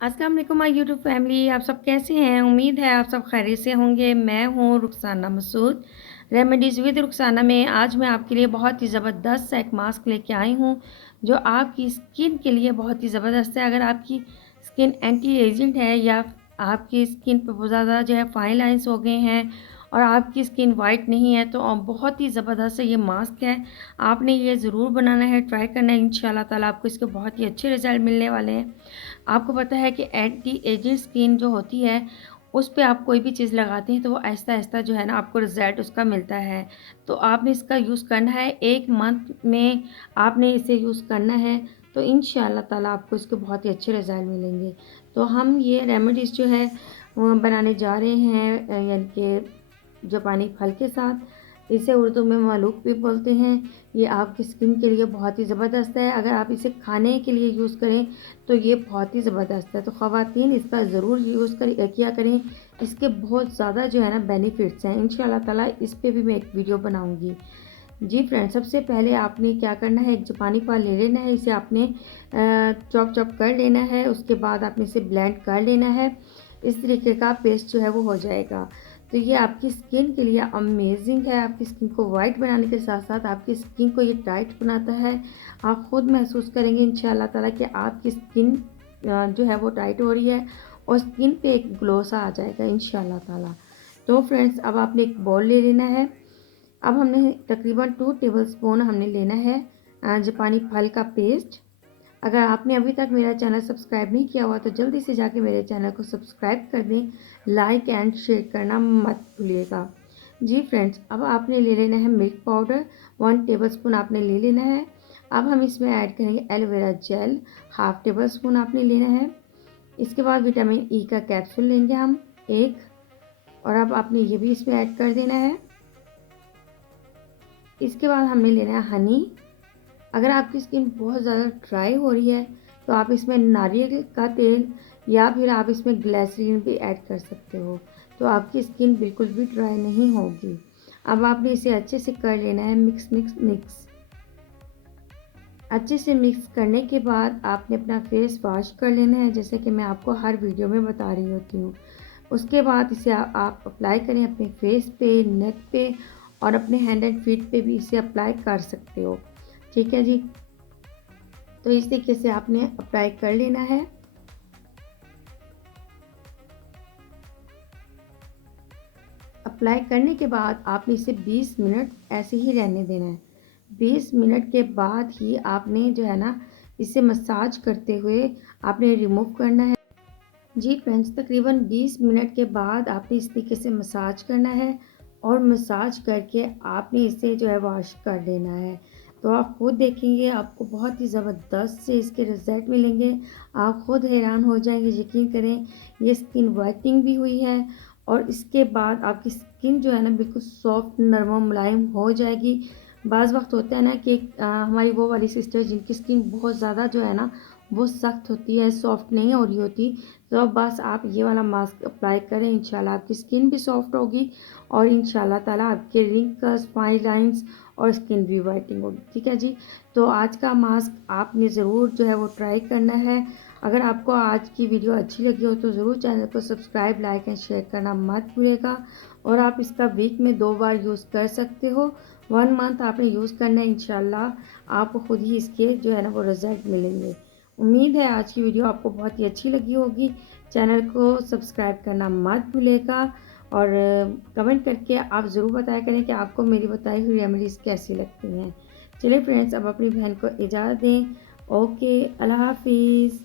अस्सलाम वालेकुम my YouTube family. आप सब कैसे हैं? उम्मीद है आप सब खैरियत से होंगे। मैं हूँ रुखसाना मसूद, रेमेडीज़ विद रुखसाना में आज मैं आपके लिए बहुत ही ज़बरदस्त एक मास्क लेके आई हूँ जो आपकी स्किन के लिए बहुत ही ज़बरदस्त है। अगर आपकी स्किन एंटी एजिंग है या आपकी स्किन पे बहुत ज़्यादा जो है फाइन लाइंस हो गए हैं और आपकी स्किन वाइट नहीं है तो बहुत ही ज़बरदस्त ये मास्क है। आपने ये ज़रूर बनाना है, ट्राई करना है। इंशाल्लाह ताला आपको इसके बहुत ही अच्छे रिज़ल्ट मिलने वाले हैं। आपको पता है कि एंटी एजिंग स्किन जो होती है उस पे आप कोई भी चीज़ लगाते हैं तो वो आहिस्ता-आहिस्ता जो है ना आपको रिज़ल्ट उसका मिलता है। तो आपने इसका यूज़ करना है, 1 मंथ में आपने इसे यूज़ करना है तो इंशाअल्लाह ताला आपको इसके बहुत ही अच्छे रिज़ल्ट मिलेंगे। तो हम ये रेमेडीज़ जो है बनाने जा रहे हैं यानी कि जापानी फल के साथ। इसे उर्दू में मलूक भी बोलते हैं। ये आपकी स्किन के लिए बहुत ही ज़बरदस्त है। अगर आप इसे खाने के लिए यूज़ करें तो ये बहुत ही ज़बरदस्त है। तो ख़वातीन इसका ज़रूर यूज़ किया करें। इसके बहुत ज़्यादा जो है ना बेनिफिट्स हैं। इंशाअल्लाह ताला इस पे भी मैं एक वीडियो बनाऊँगी। जी फ्रेंड्स, सबसे पहले आपने क्या करना है, एक जापानी फल ले लेना है। इसे आपने चॉप चॉप कर लेना है। उसके बाद आपने इसे ब्लेंड कर लेना है। इस तरीके का पेस्ट जो है वो हो जाएगा। तो ये आपकी स्किन के लिए अमेजिंग है। आपकी स्किन को वाइट बनाने के साथ साथ आपकी स्किन को ये टाइट बनाता है। आप खुद महसूस करेंगे इंशाल्लाह ताला कि आपकी स्किन जो है वो टाइट हो रही है और स्किन पे एक ग्लो सा आ जाएगा इंशाल्लाह ताला। तो फ्रेंड्स, अब आपने एक बॉल ले लेना है। अब हमने तकरीबन 2 टेबलस्पून हमने लेना है जापानी फल का पेस्ट। अगर आपने अभी तक मेरा चैनल सब्सक्राइब नहीं किया हुआ तो जल्दी से जाके मेरे चैनल को सब्सक्राइब कर दें। लाइक एंड शेयर करना मत भूलिएगा। जी फ्रेंड्स, अब आपने ले लेना है मिल्क पाउडर, 1 टेबलस्पून आपने ले लेना है। अब हम इसमें ऐड करेंगे aloe vera gel, half table spoon आपने लेना है। इसके बाद विटामिन ई का कैप्सूल लेंगे हम 1, और अब आपने ये भी इसमें ऐड कर देना है। इसके बाद हमने लेना है हनी। अगर आपकी स्किन बहुत ज़्यादा ड्राई हो रही है तो आप इसमें नारियल का तेल या फिर आप इसमें ग्लिसरीन भी ऐड कर सकते हो, तो आपकी स्किन बिल्कुल भी ड्राई नहीं होगी। अब आपने इसे अच्छे से कर लेना है मिक्स मिक्स मिक्स। अच्छे से मिक्स करने के बाद आपने अपना फेस वॉश कर लेना है, जैसे कि मैं आपको हर वीडियो में बता रही होती हूँ। उसके बाद इसे आप अप्लाई करें अपने फेस पे, नेक पे और अपने हैंड एंड फीट पे भी इसे अप्लाई कर सकते हो। ठीक है जी। तो इस तरीके से आपने अप्लाई कर लेना है। अप्लाई करने के बाद आपने इसे 20 मिनट ऐसे ही रहने देना है। 20 मिनट के बाद ही आपने जो है ना इसे मसाज करते हुए आपने रिमूव करना है। जी फ्रेंड्स, तकरीबन 20 मिनट के बाद आपने इस तरीके से मसाज करना है और मसाज करके आपने इसे जो है वॉश कर लेना है। तो आप खुद देखेंगे आपको बहुत ही ज़बरदस्त से इसके रिज़ल्ट मिलेंगे। आप खुद हैरान हो जाएंगे। यकीन करें, ये स्किन वाइटनिंग भी हुई है और इसके बाद आपकी स्किन जो है ना बिल्कुल सॉफ्ट, नरम और मुलायम हो जाएगी। बाज़ वक्त होता है ना कि हमारी वो वाली सिस्टर जिनकी स्किन बहुत ज़्यादा जो है ना वो सख्त होती है, सॉफ्ट नहीं हो रही होती, तो अब बस आप ये वाला मास्क अप्लाई करें। इंशाल्लाह आपकी स्किन भी सॉफ्ट होगी और इंशाल्लाह ताला आपके रिंकल्स, फाइन लाइंस और स्किन भी वाइटनिंग होगी। ठीक है जी। तो आज का मास्क आपने ज़रूर जो है वो ट्राई करना है। अगर आपको आज की वीडियो अच्छी लगी हो तो ज़रूर चैनल को सब्सक्राइब, लाइक एंड शेयर करना मत भूलिएगा। और आप इसका वीक में 2 बार यूज़ कर सकते हो। 1 मंथ आपने यूज़ करना है। इंशाल्लाह आपको खुद ही इसके जो है ना वो रिज़ल्ट मिलेंगे। उम्मीद है आज की वीडियो आपको बहुत ही अच्छी लगी होगी। चैनल को सब्सक्राइब करना मत भूलिएगा और कमेंट करके आप ज़रूर बताया करें कि आपको मेरी बताई हुई रेमेडीज़ कैसी लगती हैं। चलिए फ्रेंड्स, अब अपनी बहन को इजाज़त दें। ओके, अल्लाह हाफिज़।